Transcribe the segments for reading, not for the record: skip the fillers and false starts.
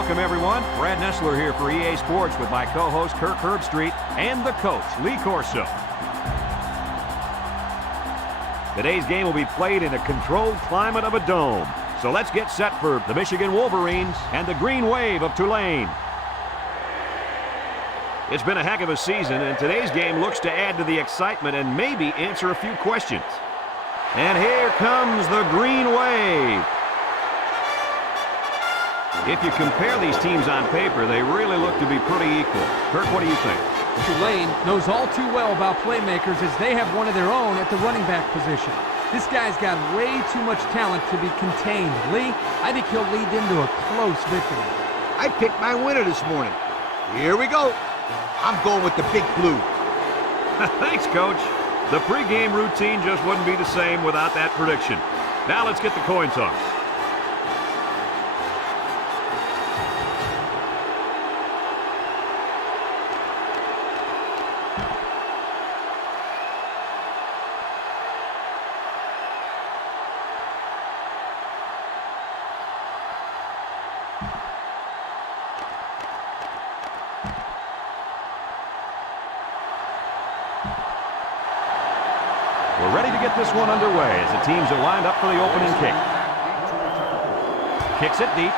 Welcome, everyone. Brad Nessler here for EA Sports with my co-host Kirk Herbstreit and the coach, Lee Corso. Today's game will be played in a controlled climate of a dome. So let's get set for the Michigan Wolverines and the Green Wave of Tulane. It's been a heck of a season, and today's game looks to add to the excitement and maybe answer a few questions. And here comes the Green Wave. If you compare these teams on paper, they really look to be pretty equal. Kirk, what do you think? Tulane knows all too well about playmakers as they have one of their own at the running back position. This guy's got way too much talent to be contained. Lee, I think he'll lead them to a close victory. I picked my winner this morning. Here we go. I'm going with the Big Blue. Thanks, Coach. The pregame routine just wouldn't be the same without that prediction. Now let's get the coin toss. We're ready to get this one underway as the teams are lined up for the opening kick. Kicks it deep.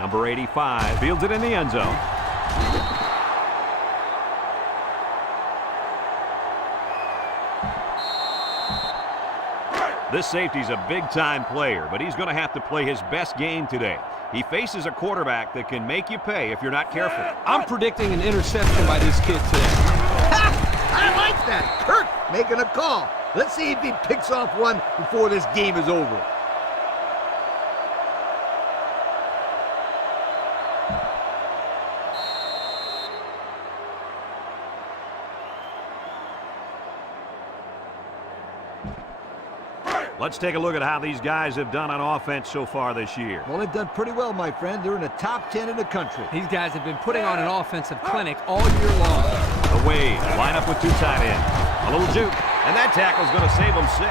Number 85 fields it in the end zone. This safety's a big-time player, but he's going to have to play his best game today. He faces a quarterback that can make you pay if you're not careful. I'm predicting an interception by this kid today. I like that. Kirk making a call. Let's see if he picks off one before this game is over. Let's take a look at how these guys have done on offense so far this year. Well, they've done pretty well, my friend. They're in the top 10 in the country. These guys have been putting on an offensive clinic all year long. The Wave line up with two tight ends. A little juke, and that tackle's going to save them 6.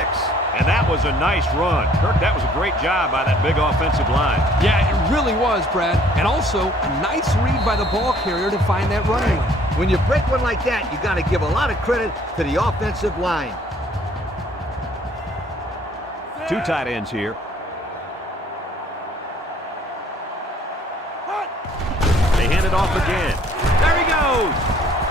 And that was a nice run. Kirk, that was a great job by that big offensive line. Yeah, it really was, Brad. And also, a nice read by the ball carrier to find that running lane. When you break one like that, you got to give a lot of credit to the offensive line. Two tight ends here. They hand it off again. There he goes.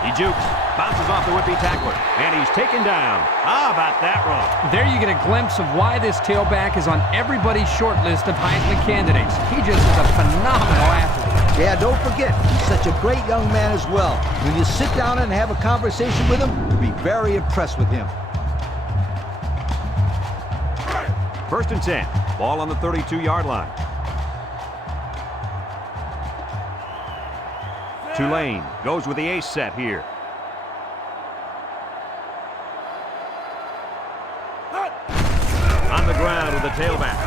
He jukes, bounces off the would-be tackler, and he's taken down. How about that run? There you get a glimpse of why this tailback is on everybody's short list of Heisman candidates. He just is a phenomenal athlete. Yeah, don't forget, he's such a great young man as well. When you sit down and have a conversation with him, you'll be very impressed with him. 1st and 10. Ball on the 32-yard line. Tulane goes with the ace set here. On the ground with the tailback.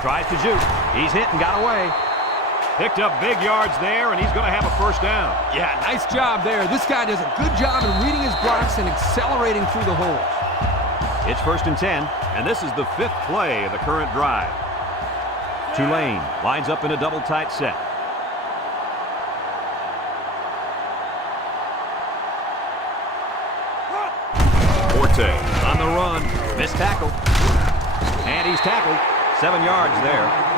Tries to juke. He's hit and got away. Picked up big yards there, and he's going to have a first down. Yeah, nice job there. This guy does a good job in reading his blocks and accelerating through the holes. It's 1st and 10, and this is the 5th play of the current drive. Tulane lines up in a double tight set. Forte on the run. Missed tackle. And he's tackled. 7 yards there.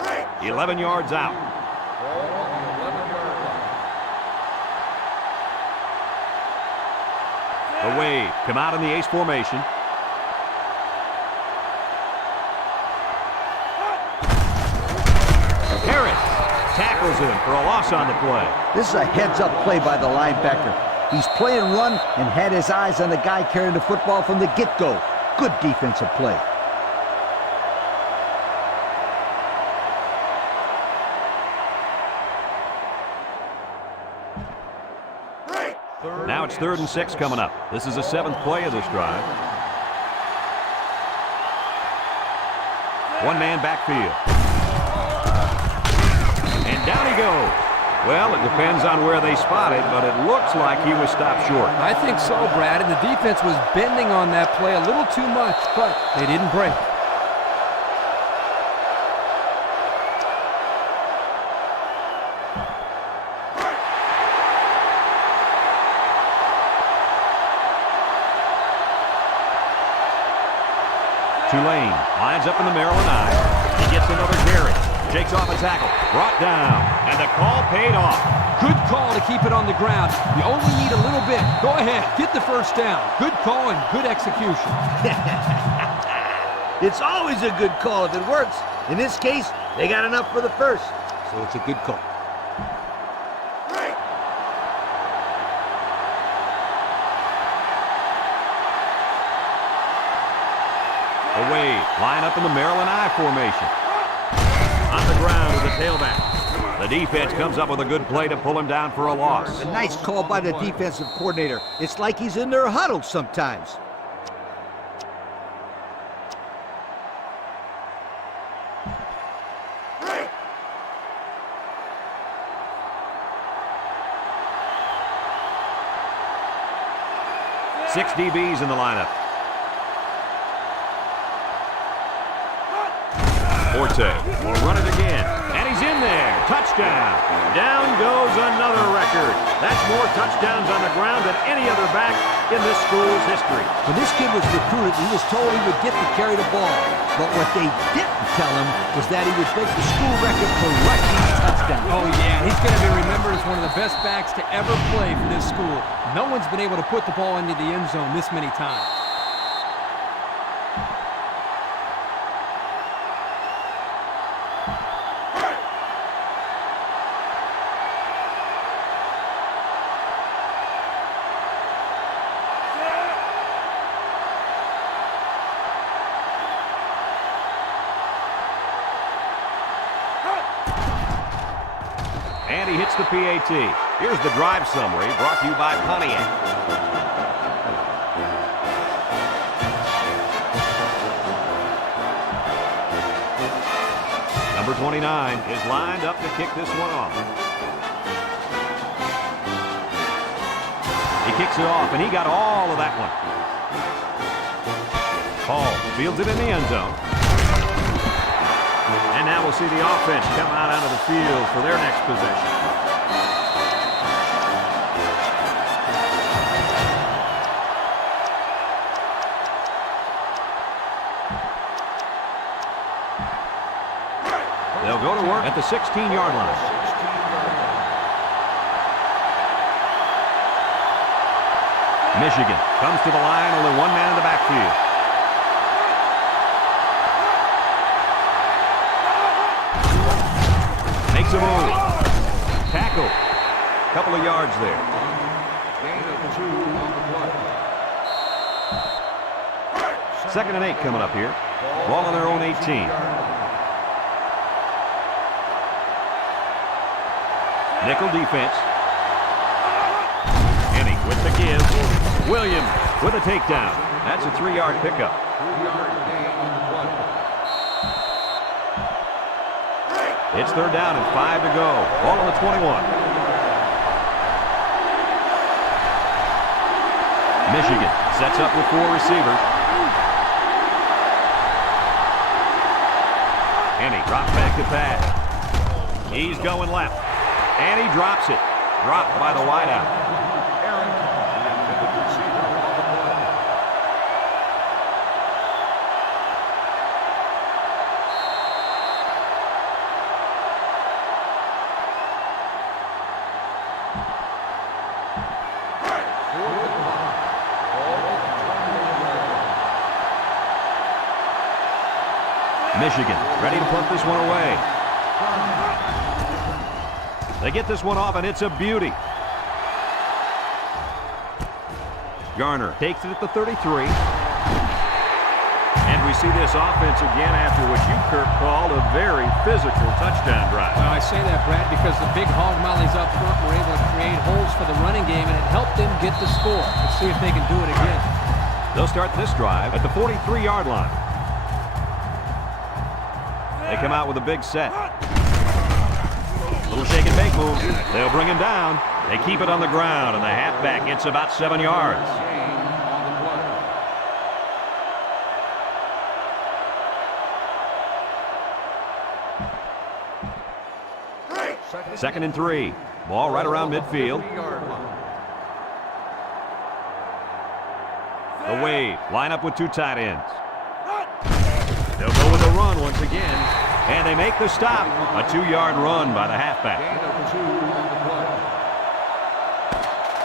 Right. 11 yards out. The Wave come out in the ace formation. Harris tackles him for a loss on the play. This is a heads-up play by the linebacker. He's playing run and had his eyes on the guy carrying the football from the get-go. Good defensive play. Now it's 3rd and 6 coming up. This is the 7th play of this drive. One-man backfield. down he goes. Well, it depends on where they spot it, but it looks like he was stopped short. I think so, Brad, and the defense was bending on that play a little too much, but they didn't break. Tulane lines up in the Maryland I. He gets another carry. Shakes off a tackle. Brought down. And the call paid off. Good call to keep it on the ground. You only need a little bit. Go ahead. Get the first down. Good call and good execution. It's always a good call if it works. In this case, they got enough for the first, so it's a good call. Away, line up in the Maryland I formation. On the ground with the tailback. The defense comes up with a good play to pull him down for a loss. A nice call by the defensive coordinator. It's like he's in their huddle sometimes. Six DBs in the lineup. Forte will run it again, and he's in there. Touchdown. Down goes another record. That's more touchdowns on the ground than any other back in this school's history. When this kid was recruited, he was told he would get to carry the ball. But what they didn't tell him was that he would break the school record for rushing touchdowns. Oh, yeah, he's going to be remembered as one of the best backs to ever play for this school. No one's been able to put the ball into the end zone this many times. And he hits the PAT. Here's the drive summary brought to you by Pontiac. Number 29 is lined up to kick this one off. He kicks it off, and he got all of that one. Paul fields it in the end zone. And now we'll see the offense come out onto the field for their next possession. They'll go to work at the 16-yard line. Michigan comes to the line, only one man in the backfield. Makes a move. Tackle. Couple of yards there. Second and 8 coming up here. Ball on their own 18. Nickel defense. Henning with the give. Williams with a takedown. That's a 3-yard pickup. It's third down and 5 to go. Ball on the 21. Michigan sets up with 4 receivers. And he drops back to pass. He's going left. And he drops it. Dropped by the wideout. Michigan ready to punt this one away. They get this one off, and it's a beauty. Garner takes it at the 33. And we see this offense again after what you, Kirk, called a very physical touchdown drive. Well, I say that, Brad, because the big hog mollies up front were able to create holes for the running game, and it helped them get the score. Let's see if they can do it again. They'll start this drive at the 43-yard line. They come out with a big set. The Little shake and bake move. They'll bring him down. They keep it on the ground, and the halfback gets about 7 yards. Second and 3. Ball right around midfield. The wave. Line up with 2 tight ends. They'll go with a run once again. And they make the stop. A 2-yard run by the halfback.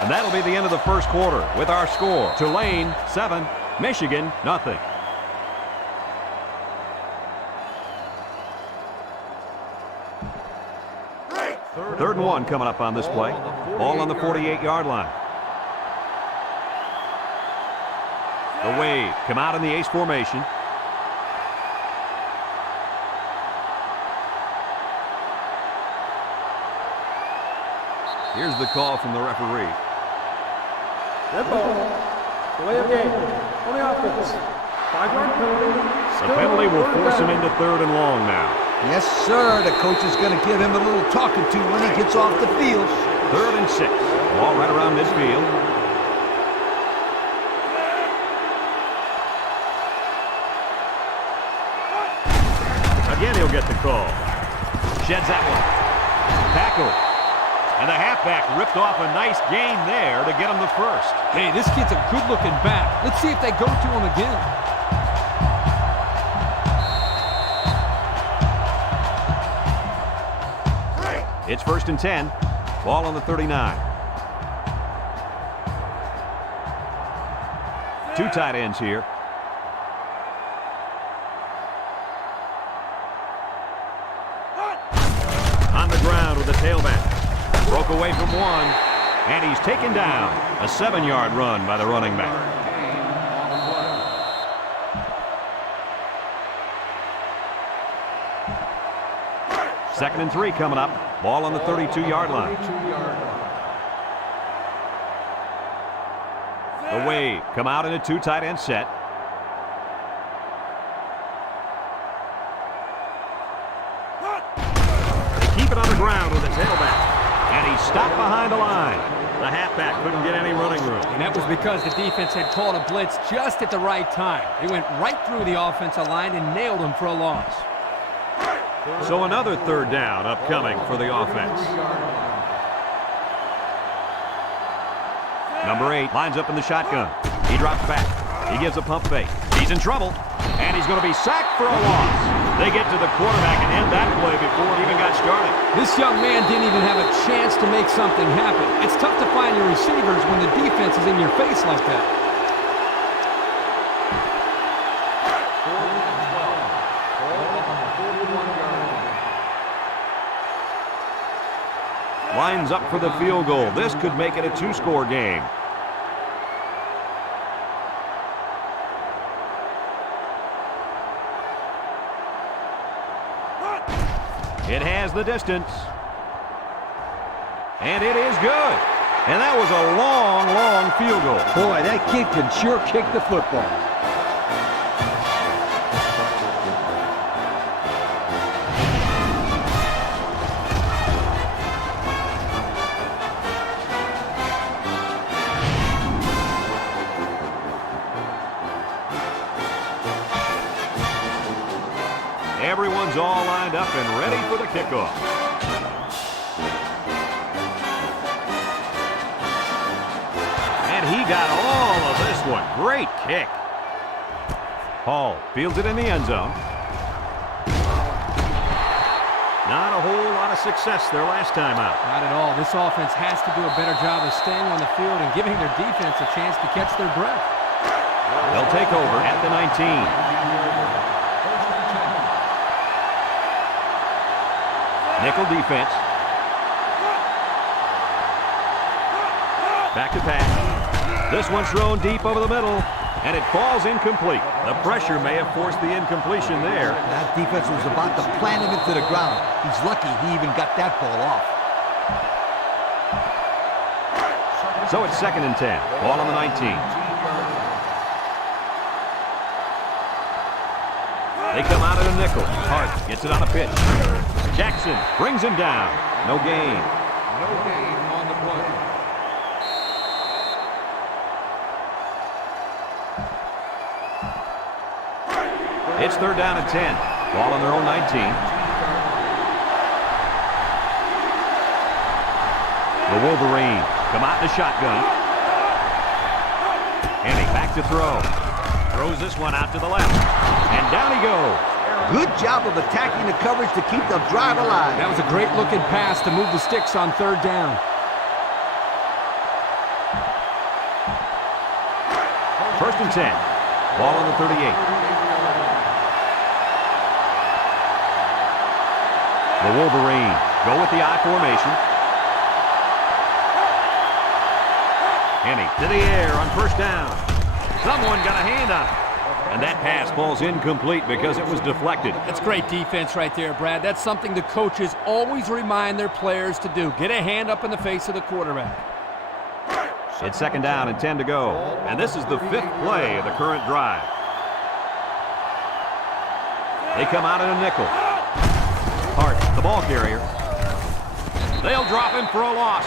And that'll be the end of the first quarter with our score. Tulane 7, Michigan nothing. Third and 1 coming up on this play. Ball on the 48-yard line. The wave. Come out in the ace formation. Here's the call from the referee. Red ball. Delay of game. On the offense. 5-yard penalty. The penalty will force him into 3rd and long now. Yes, sir. The coach is going to give him a little talking to when he gets off the field. 3rd and 6. Ball right around midfield. Again, he'll get the call. Sheds that one. Tackle. And the halfback ripped off a nice gain there to get him the first. Hey, this kid's a good-looking back. Let's see if they go to him again. It's 1st and 10. Ball on the 39. 2 tight ends here. On the ground with the tailback. Broke away from one. And he's taken down. A 7-yard run by the running back. Second and 3 coming up. Ball on the 32-yard line. The wave. Come out in a 2 tight end set. They keep it on the ground with the tailback. And he's stopped behind the line. The halfback couldn't get any running room. And that was because the defense had called a blitz just at the right time. They went right through the offensive line and nailed him for a loss. So another 3rd down upcoming for the offense. Number 8 lines up in the shotgun. He drops back. He gives a pump fake. He's in trouble. And he's going to be sacked for a loss. They get to the quarterback and end that play before it even got started. This young man didn't even have a chance to make something happen. It's tough to find your receivers when the defense is in your face like that. Lines up for the field goal. This could make it a 2-score game. It has the distance. And it is good. And that was a long, long field goal. Boy, that kid can sure kick the football. Everyone's all lined up and ready for the kickoff. And he got all of this one. Great kick. Hall fields it in the end zone. Not a whole lot of success their last time out. Not at all. This offense has to do a better job of staying on the field and giving their defense a chance to catch their breath. They'll take over at the 19. Nickel defense. Back to pass. This one's thrown deep over the middle, and it falls incomplete. The pressure may have forced the incompletion there. That defense was about to plant him into the ground. He's lucky he even got that ball off. So it's 2nd and 10. Ball on the 19. They come out of the nickel. Hart gets it on a pitch. Jackson brings him down. No gain. No gain on the play. It's 3rd down and 10. Ball on their own 19. The Wolverines come out in the shotgun. And he back to throw. Throws this one out to the left. And down he goes. Good job of attacking the coverage to keep the drive alive. That was a great looking pass to move the sticks on 3rd down. First and 10. Ball on the 38. The Wolverines go with the I formation. Henny to the air on 1st down. Someone got a hand on it. And that pass falls incomplete because it was deflected. That's great defense right there, Brad. That's something the coaches always remind their players to do. Get a hand up in the face of the quarterback. It's 2nd down and 10 to go. And this is the 5th play of the current drive. They come out in a nickel. Hart, the ball carrier. They'll drop him for a loss.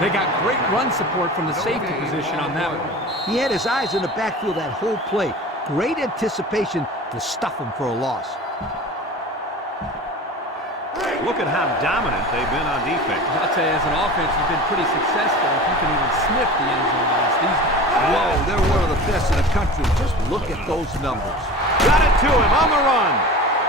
They got great run support from the safety position on that one. He had his eyes in the backfield that whole play. Great anticipation to stuff him for a loss. Look at how dominant they've been on defense. I'll tell you, as an offense, you've been pretty successful if you can even sniff the end zone against these guys. Whoa, they're one of the best in the country. Just look at those numbers. Got it to him on the run.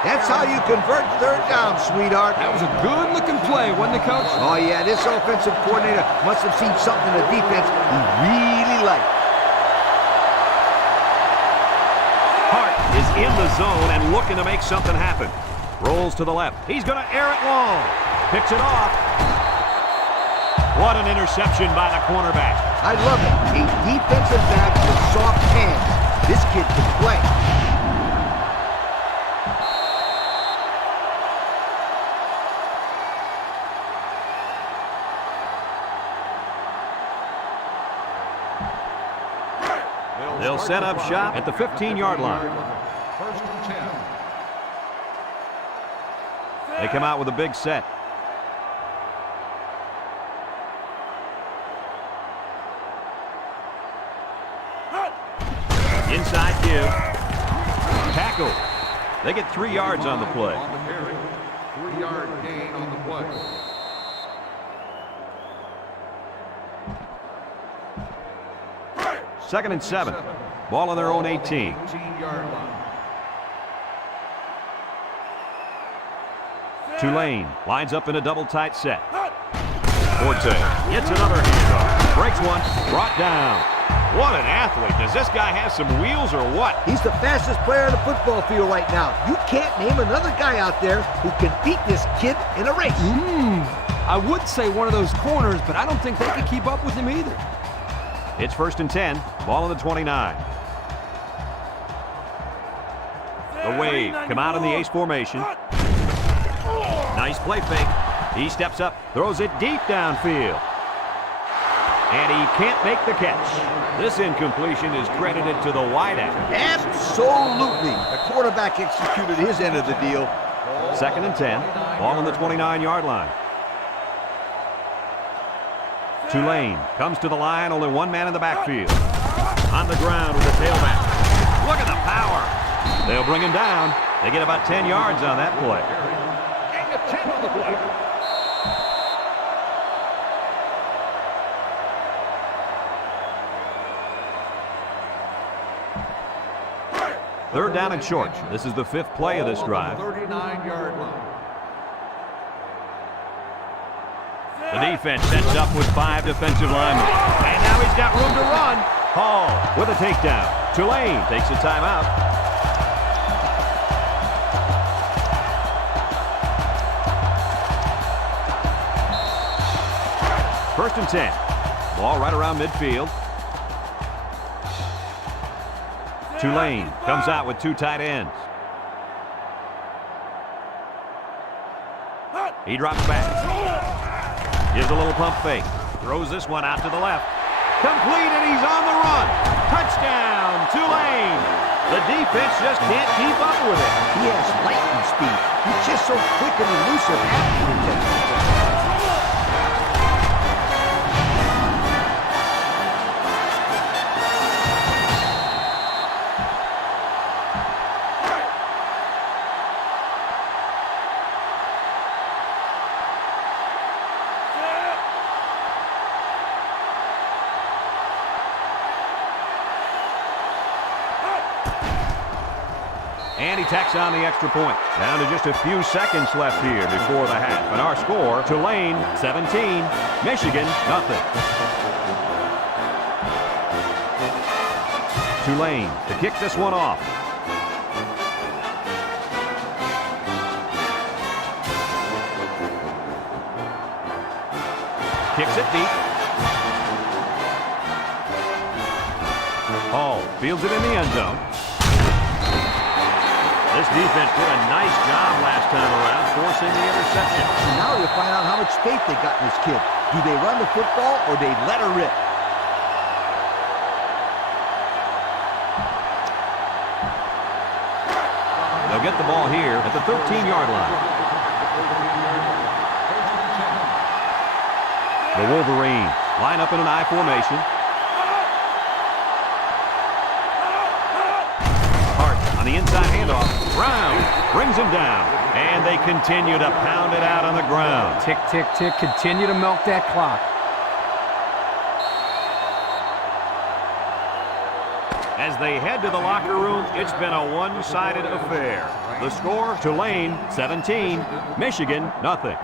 That's how you convert 3rd down, sweetheart. That was a good-looking play, wasn't it, Coach? Oh, yeah, this offensive coordinator must have seen something in the defense he really liked. Hart is in the zone and looking to make something happen. Rolls to the left. He's going to air it long. Picks it off. What an interception by the cornerback. I love it. A defensive back with soft hands. This kid can play. They'll set up shop at the 15-yard line. First and 10. They come out with a big set. Inside give. Tackle. They get 3 yards on the play. On the carry. 3-yard gain on the play. Second and 7. Ball on their own 18. 18-yard line. Tulane lines up in a double tight set. Forte gets another handoff. Breaks one. Brought down. What an athlete. Does this guy have some wheels or what? He's the fastest player on the football field right now. You can't name another guy out there who can beat this kid in a race. I would say one of those corners, but I don't think they could keep up with him either. It's 1st and 10. Ball on the 29. The Wave come out in the ace formation. Nice play fake. He steps up, throws it deep downfield. And he can't make the catch. This incompletion is credited to the wideout. Absolutely. The quarterback executed his end of the deal. 2nd and 10. Ball on the 29-yard line. Tulane comes to the line, only one man in the backfield. On the ground with the tailback. Look at the power. They'll bring him down. They get about 10 yards on that play. Gain of 10 on the play. Third down and short. This is the 5th play of this drive. 39-yard line. The defense sets up with 5 defensive linemen. And now he's got room to run. Hall with a takedown. Tulane takes a timeout. First and 10. Ball right around midfield. Tulane comes out with 2 tight ends. He drops back. Gives a little pump fake. Throws this one out to the left. Complete, and he's on the run. Touchdown, Tulane. The defense just can't keep up with it. He has lightning speed. He's just so quick and elusive after the catch. And he tacks on the extra point. Down to just a few seconds left here before the half. And our score, Tulane 17, Michigan nothing. Tulane to kick this one off. Kicks it deep. Hall fields it in the end zone. This defense did a nice job last time around, forcing the interception. And now you find out how much faith they got in this kid. Do they run the football or they let her rip? They'll get the ball here at the 13-yard line. The Wolverines line up in an I formation. Hart on the inside handoff. Brown brings him down. And they continue to pound it out on the ground. Tick, tick, tick. Continue to milk that clock. As they head to the locker room, it's been a one-sided affair. The score, Tulane 17, Michigan nothing.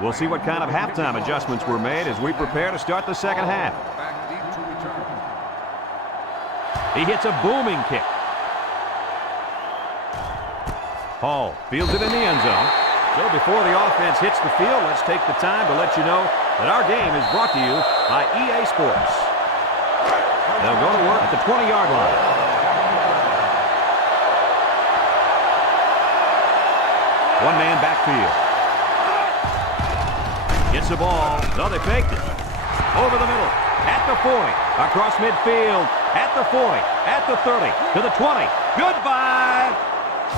We'll see what kind of halftime adjustments were made as we prepare to start the second half. Back deep to return. He hits a booming kick. Hall fields it in the end zone. So before the offense hits the field, let's take the time to let you know that our game is brought to you by EA Sports. They'll go to work at the 20-yard line. One-man backfield. Gets the ball. No, they faked it. Over the middle. At the 40. Across midfield. At the 40. At the 30. To the 20. Goodbye.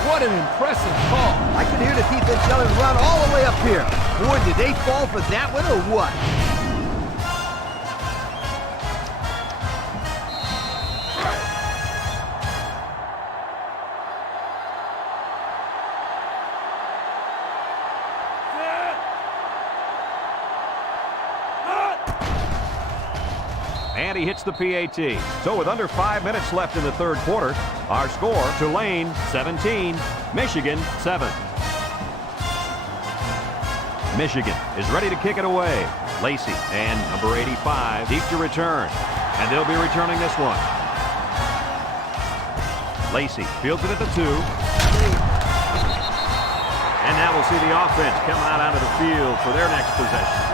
What an impressive call. I can hear the defense yelling run all the way up here. Boy, did they fall for that one or what? And he hits the PAT. So with under 5 minutes left in the third quarter, our score, Tulane 17, Michigan 7. Michigan is ready to kick it away. Lacey and number 85 deep to return. And they'll be returning this one. Lacey fields it at the 2. And now we'll see the offense come out onto the field for their next possession.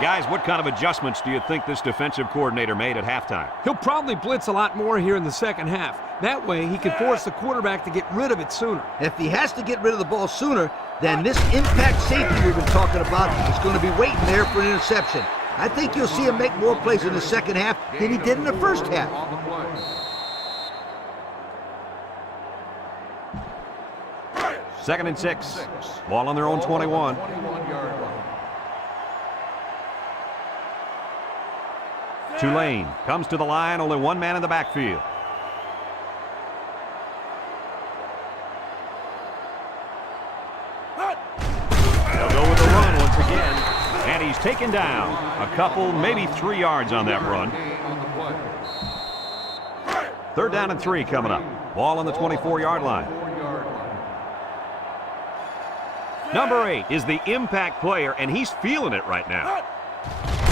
Guys, what kind of adjustments do you think this defensive coordinator made at halftime? He'll probably blitz a lot more here in the second half. That way, he can force the quarterback to get rid of it sooner. If he has to get rid of the ball sooner, then this impact safety we've been talking about is going to be waiting there for an interception. I think you'll see him make more plays in the second half than he did in the first half. On the play. 2nd and 6. Ball on their own 21. 21-yard line. Tulane comes to the line, only one man in the backfield. They'll go with the run once again, and he's taken down. A couple, maybe 3 yards on that run. Third down and 3 coming up. Ball on the 24-yard line. Number 8 is the impact player, and he's feeling it right now.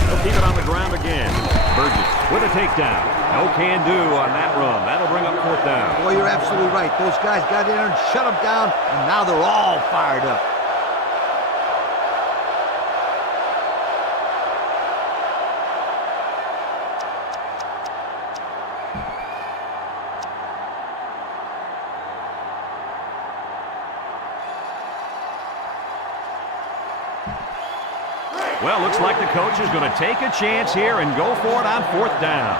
They'll keep it on the ground again. Burgess with a takedown. No can do on that run. That'll bring up 4th down. Boy, you're absolutely right. Those guys got in there and shut them down, and now they're all fired up. Well, looks like the coach is going to take a chance here and go for it on 4th down.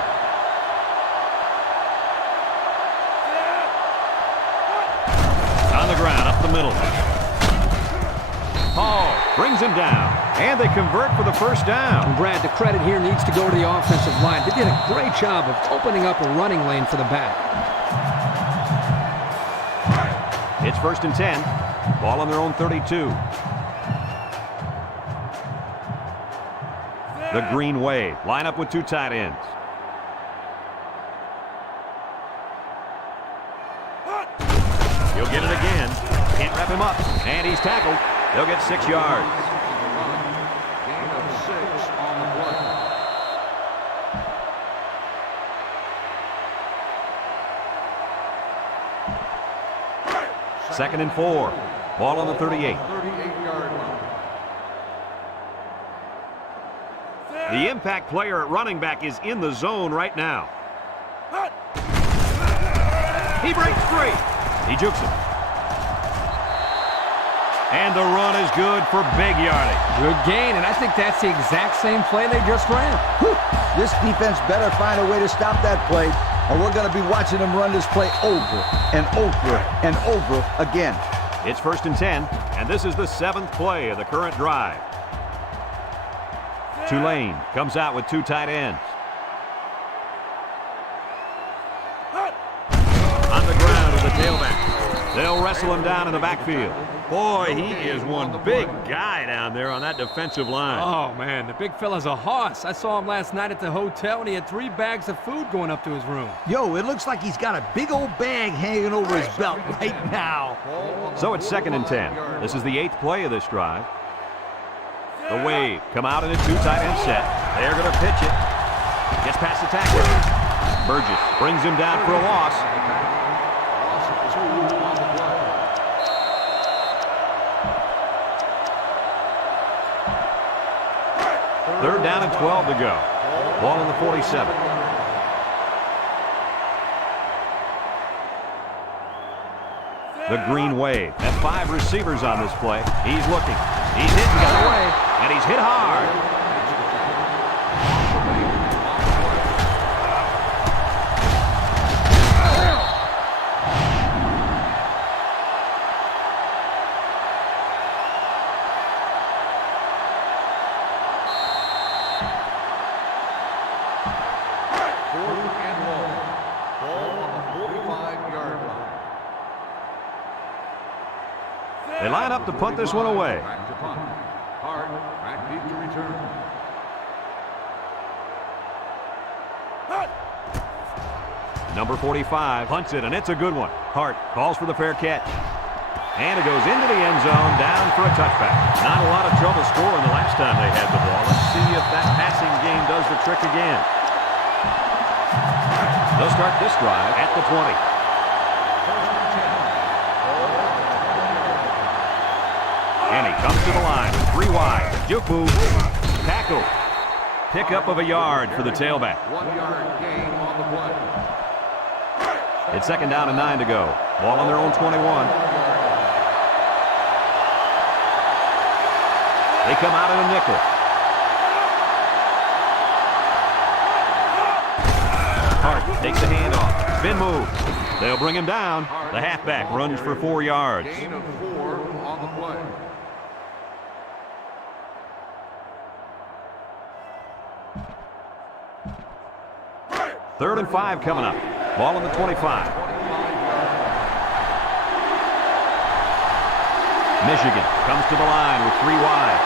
On the ground, up the middle. Hall brings him down, and they convert for the first down. And Brad, the credit here needs to go to the offensive line. They did a great job of opening up a running lane for the back. It's 1st and 10. Ball on their own 32. The Green Wave line up with 2 tight ends. He'll get it again. Can't wrap him up. And he's tackled. They'll get 6 yards. Gain of 6 on the play. 2nd and 4. Ball on the 38. 38-yard line. The impact player at running back is in the zone right now. He breaks free. He jukes him. And the run is good for big yardage. Good gain, and I think that's the exact same play they just ran. Whew. This defense better find a way to stop that play, or we're going to be watching them run this play over and over and over again. It's 1st and 10, and this is the 7th play of the current drive. Tulane comes out with 2 tight ends. On the ground is the tailback. They'll wrestle him down in the backfield. Boy, he is one big guy down there on that defensive line. Oh, man, the big fella's a hoss. I saw him last night at the hotel, and he had 3 bags of food going up to his room. Yo, it looks like he's got a big old bag hanging over his belt right now. So it's 2nd and 10. This is the 8th play of this drive. The wave, come out in a 2 tight end set. They're going to pitch it. Gets past the tackler. Burgess brings him down for a loss. Third down and 12 to go. Ball on the 47. The green wave. Have 5 receivers on this play. He's looking. He's hit and got away. And he's hit hard. They line up to punt this one away. Back to punt. Hart, back deep to return. Number 45 punts it, and it's a good one. Hart calls for the fair catch. And it goes into the end zone, down for a touchback. Not a lot of trouble scoring the last time they had the ball. Let's see if that passing game does the trick again. They'll start this drive at the 20. And he comes to the line with 3 wide. Juku, tackle. Pickup of a yard for the tailback. 1 yard gain on the play. It's 2nd down and 9 to go. Ball on their own 21. They come out in a nickel. Hart takes the handoff. Spin move. They'll bring him down. The halfback runs for 4 yards. Gain of 4 on the play. Third and 5 coming up. Ball on the 25. Michigan comes to the line with 3 wide.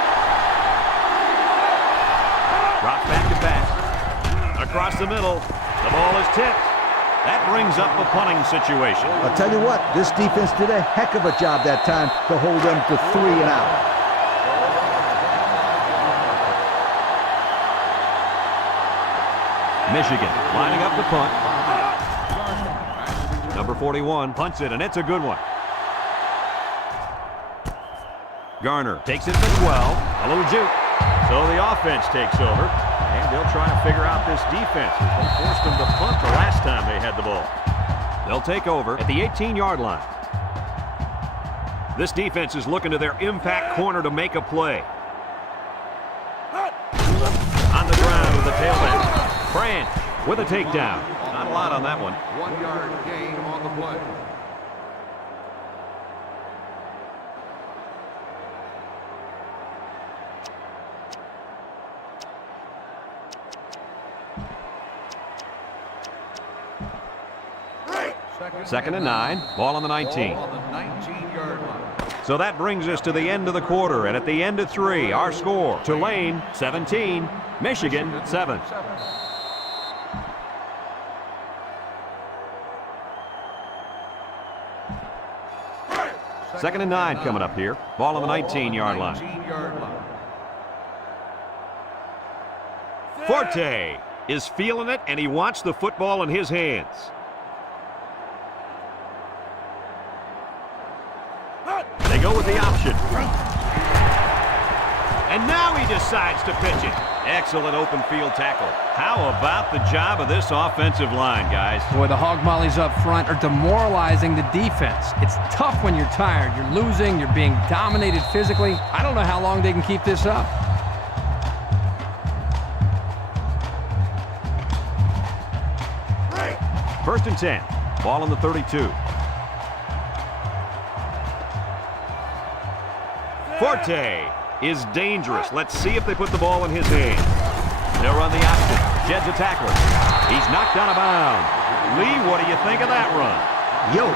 Drops back to pass. Across the middle. The ball is tipped. That brings up the punting situation. I'll tell you what, this defense did a heck of a job that time to hold them to 3 and out. Michigan lining up the punt. Number 41 punts it, and it's a good one. Garner takes it to 12. A little juke. So the offense takes over, and they'll try to figure out this defense. They forced them to punt the last time they had the ball. They'll take over at the 18-yard line. This defense is looking to their impact corner to make a play. On the ground with the tailback. Branch with a takedown. Not a lot on that one. 1 yard gain on the play. Second and 9. Ball on the 19. Ball on the 19-yard line. So that brings us to the end of the quarter, and at the end of 3, our score: Tulane 17, Michigan 7. Second and 9 coming up here. Ball on the 19-yard line. 19-yard line. Forte is feeling it, and he wants the football in his hands. They go with the option. And now he decides to pitch it. Excellent open field tackle. How about the job of this offensive line, guys? Boy, the hog mollies up front are demoralizing the defense. It's tough when you're tired. You're losing. You're being dominated physically. I don't know how long they can keep this up. First and 10. Ball on the 32. Forte is dangerous. Let's see if they put the ball in his hands. They'll run the option. Jed's a tackler. He's knocked out of bounds. Lee, what do you think of that run? Yo,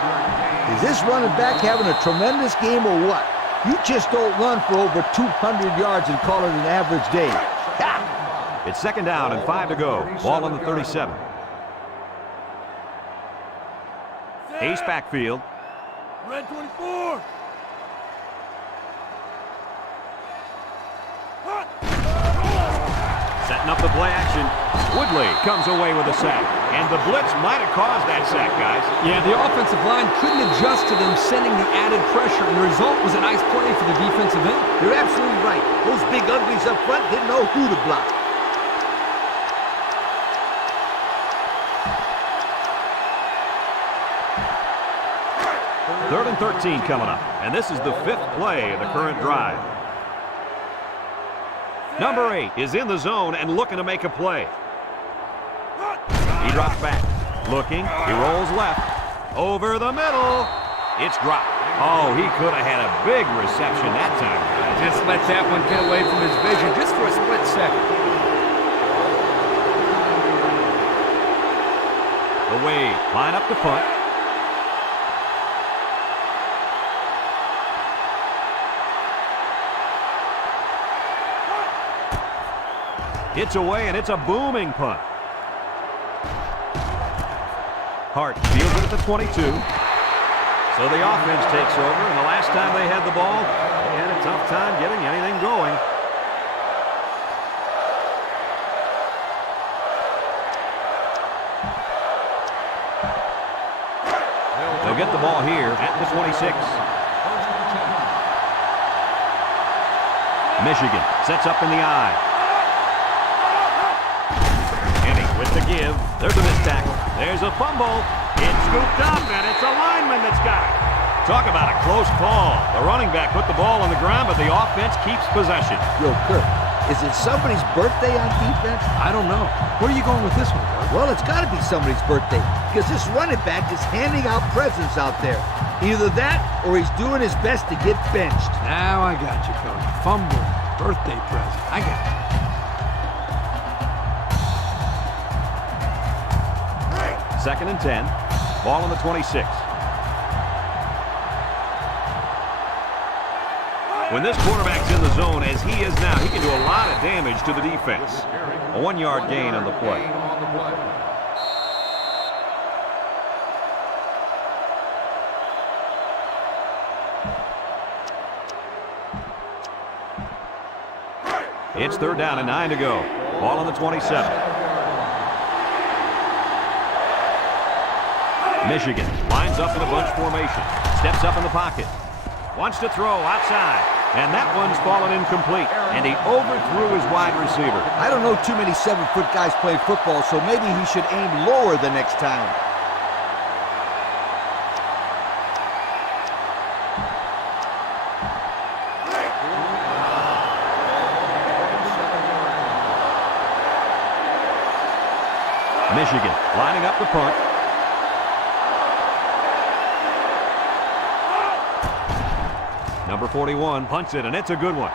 Is this running back having a tremendous game or what? You just don't run for over 200 yards and call it an average day. Ha! It's second down and 5 to go. Ball on the 37. Ace backfield. Red 24. Setting up the play action. Woodley comes away with a sack. And the blitz might have caused that sack, guys. Yeah, the offensive line couldn't adjust to them sending the added pressure, and the result was a nice play for the defensive end. You're absolutely right. Those big uglies up front didn't know who to block. Third and 13 coming up. And this is the 5th play of the current drive. Number 8 is in the zone and looking to make a play. He drops back. Looking. He rolls left. Over the middle. It's dropped. Oh, he could have had a big reception that time. Just let that one get away from his vision just for a split second. Away. Line up the punt. It's away, and it's a booming punt. Hart fields it at the 22. So the offense takes over, and the last time they had the ball, they had a tough time getting anything going. They'll get the ball here at the 26. Michigan sets up in the eye. With the give, there's a missed tackle. There's a fumble. It's scooped up, and it's a lineman that's got it. Talk about a close call. The running back put the ball on the ground, but the offense keeps possession. Yo, Kirk, is it somebody's birthday on defense? I don't know. Where are you going with this one, Kirk? Well, it's got to be somebody's birthday because this running back is handing out presents out there. Either that or he's doing his best to get benched. Now I got you, Coach. Fumble, birthday present. I got it. Second and 10. Ball on the 26. When this quarterback's in the zone, as he is now, he can do a lot of damage to the defense. A 1-yard gain on the play. It's third down and 9 to go. Ball on the 27. Michigan lines up in a bunch formation. Steps up in the pocket. Wants to throw outside. And that one's fallen incomplete. And he overthrew his wide receiver. I don't know too many 7-foot guys playing football, so maybe he should aim lower the next time. Michigan lining up the punt. Number 41 punts it, and it's a good one.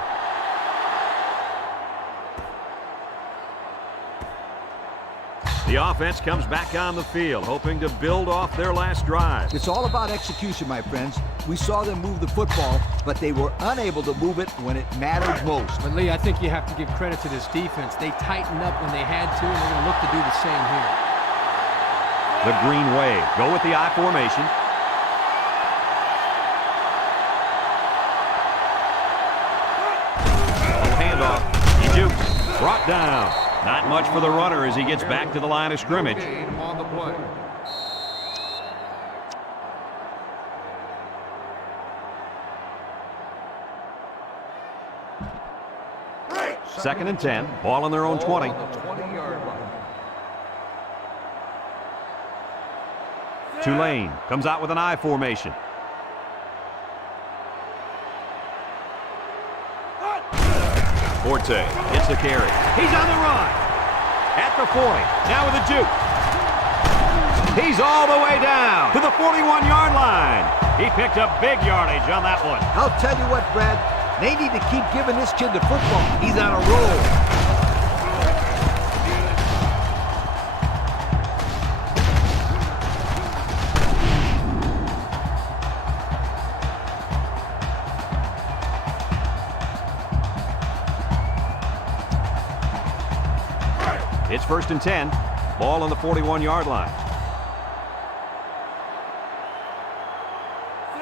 The offense comes back on the field, hoping to build off their last drive. It's all about execution, my friends. We saw them move the football, but they were unable to move it when it mattered most. But, Lee, I think you have to give credit to this defense. They tightened up when they had to, and they're going to look to do the same here. The Green Wave go with the I formation. Handoff. He jukes. Brought down. Not much for the runner as he gets back to the line of scrimmage. On the play. Second and 10. Ball on their own 20. On the 20-yard line. Tulane comes out with an I formation. Forte gets the carry. He's on the run. At the 40. Now with a juke. He's all the way down to the 41-yard line. He picked up big yardage on that one. I'll tell you what, Brad. They need to keep giving this kid the football. He's on a roll. It's 1st and 10. Ball on the 41-yard line.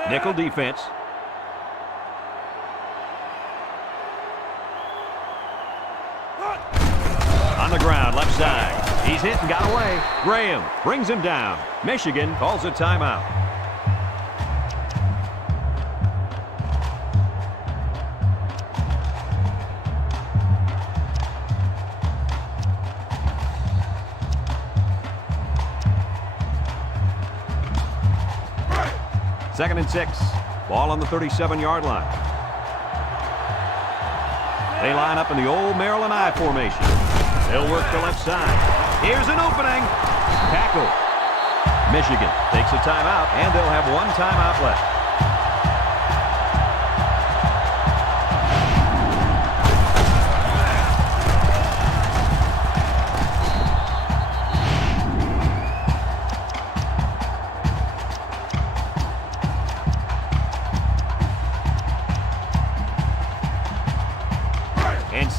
Nickel defense. On the ground, left side. He's hit and got away. Graham brings him down. Michigan calls a timeout. Second and 6. Ball on the 37-yard line. They line up in the old Maryland I formation. They'll work the left side. Here's an opening. Tackle. Michigan takes a timeout, and they'll have one timeout left.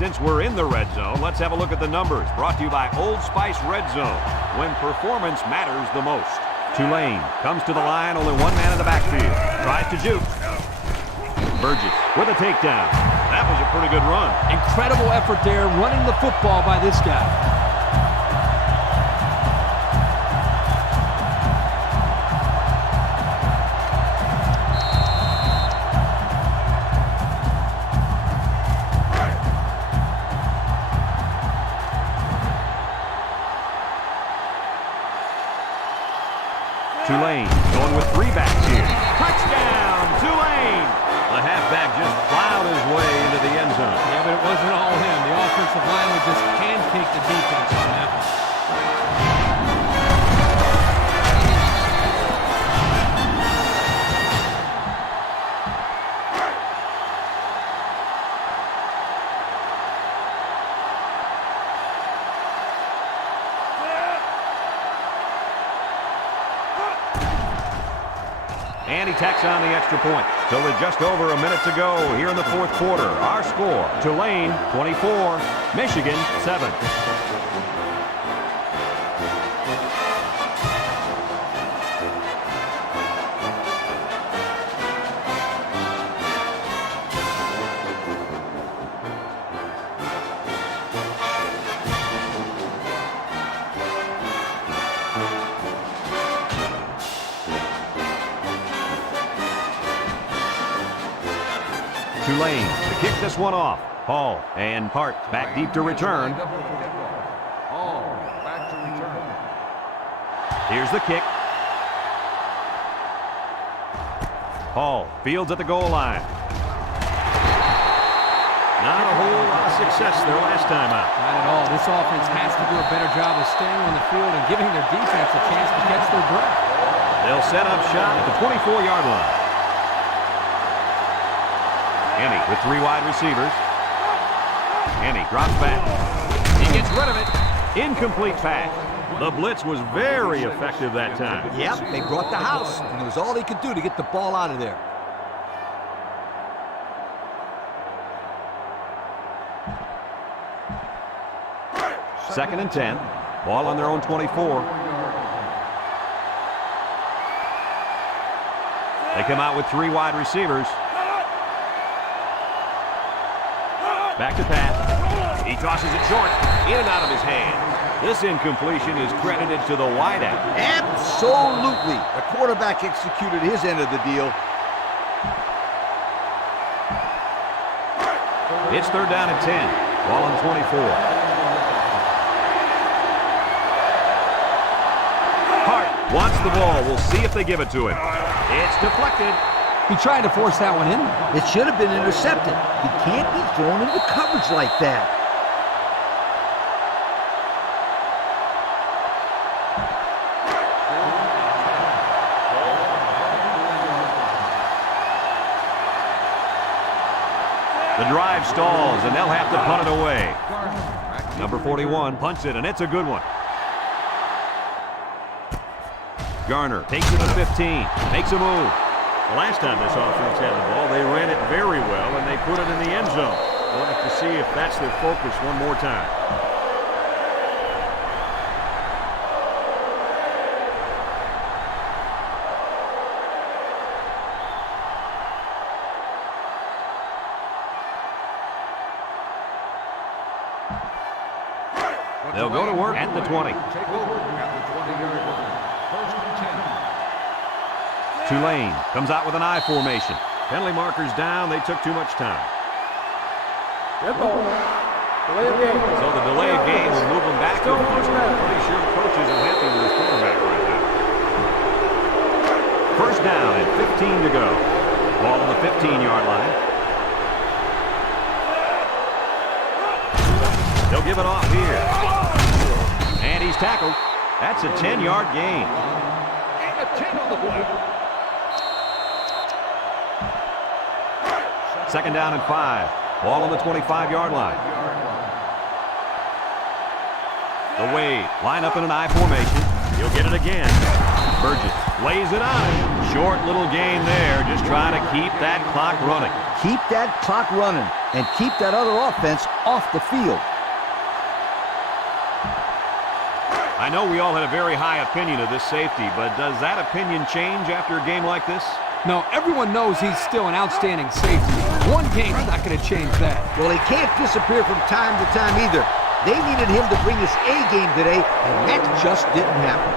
Since we're in the red zone, let's have a look at the numbers. Brought to you by Old Spice Red Zone, when performance matters the most. Tulane comes to the line, only one man in the backfield. Tries to juke. Burgess with a takedown. That was a pretty good run. Incredible effort there, running the football by this guy. Tulane going with 3 backs here. Touchdown, Tulane! The halfback just plowed his way into the end zone. Yeah, but it wasn't all him. The offensive line would just pancake the defense on that one. And he tacks on the extra point. So with just over a minute to go here in the 4th quarter, our score, Tulane 24, Michigan 7. Tulane to kick this one off. Hall and Park back deep to return. Hall back to return. Here's the kick. Hall fields at the goal line. Not a whole lot of success their last time out. Not at all. This offense has to do a better job of staying on the field and giving their defense a chance to catch their breath. They'll set up shop at the 24-yard line. Henny with 3 wide receivers. Henny drops back. He gets rid of it. Incomplete pass. The blitz was very effective that time. Yep, they brought the house, and it was all he could do to get the ball out of there. Second and 10. Ball on their own 24. They come out with 3 wide receivers. Back to pass. He tosses it short. In and out of his hands. This incompletion is credited to the wideout. Absolutely. The quarterback executed his end of the deal. It's 3rd down and 10. Ball on 24. Hart wants the ball. We'll see if they give it to him. It's deflected. He tried to force that one in. It should have been intercepted. He can't be thrown into coverage like that. The drive stalls, and they'll have to punt it away. Number 41 punts it, and it's a good one. Garner takes it to 15, makes a move. The last time this offense had the ball, they ran it very well, and they put it in the end zone. We'll have to see if that's their focus one more time. They'll go to work at the 20. Take over at the 20-yard line. First and 10. Tulane comes out with an I formation. Penalty markers down. They took too much time. Red ball. Delay of game. So the delay of game will move them back to the first down. Pretty sure the coach isn't happy with his quarterback right now. First down and 15 to go. Ball on the 15-yard line. They'll give it off here. And he's tackled. That's a 10-yard gain. And a 10 on the play. Second down and 5. Ball on the 25-yard line. The Wade line up in an I formation. He'll get it again. Burgess lays it on him. Short little gain there, just trying to keep that clock running. Keep that clock running and keep that other offense off the field. I know we all had a very high opinion of this safety, but does that opinion change after a game like this? No, everyone knows he's still an outstanding safety. One game's not going to change that. Well, he can't disappear from time to time either. They needed him to bring his A game today, and that just didn't happen.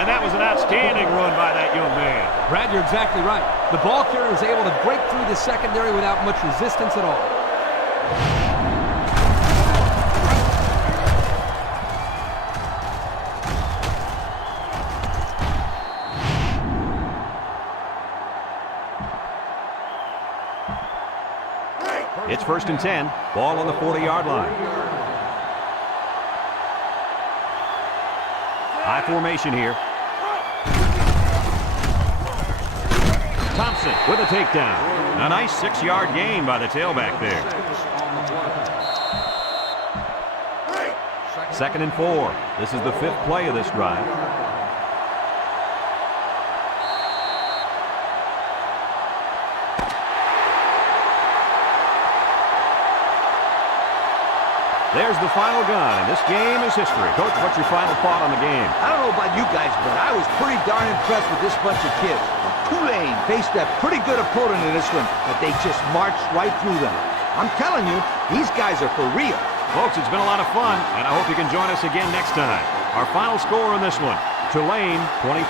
And that was an outstanding run by that young man. Brad, you're exactly right. The ball carrier was able to break through the secondary without much resistance at all. It's first and 10. Ball on the 40-yard line. I formation here. Thompson with a takedown. A nice 6-yard gain by the tailback there. Second and 4. This is the 5th play of this drive. There's the final gun, and this game is history. Coach, what's your final thought on the game? I don't know about you guys, but I was pretty darn impressed with this bunch of kids. Tulane faced a pretty good opponent in this one, but they just marched right through them. I'm telling you, these guys are for real. Folks, it's been a lot of fun, and I hope you can join us again next time. Our final score in this one, Tulane 24,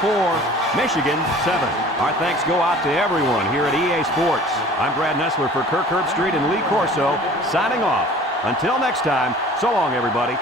Michigan 7. Our thanks go out to everyone here at EA Sports. I'm Brad Nessler for Kirk Herbstreit and Lee Corso, signing off. Until next time, so long, everybody.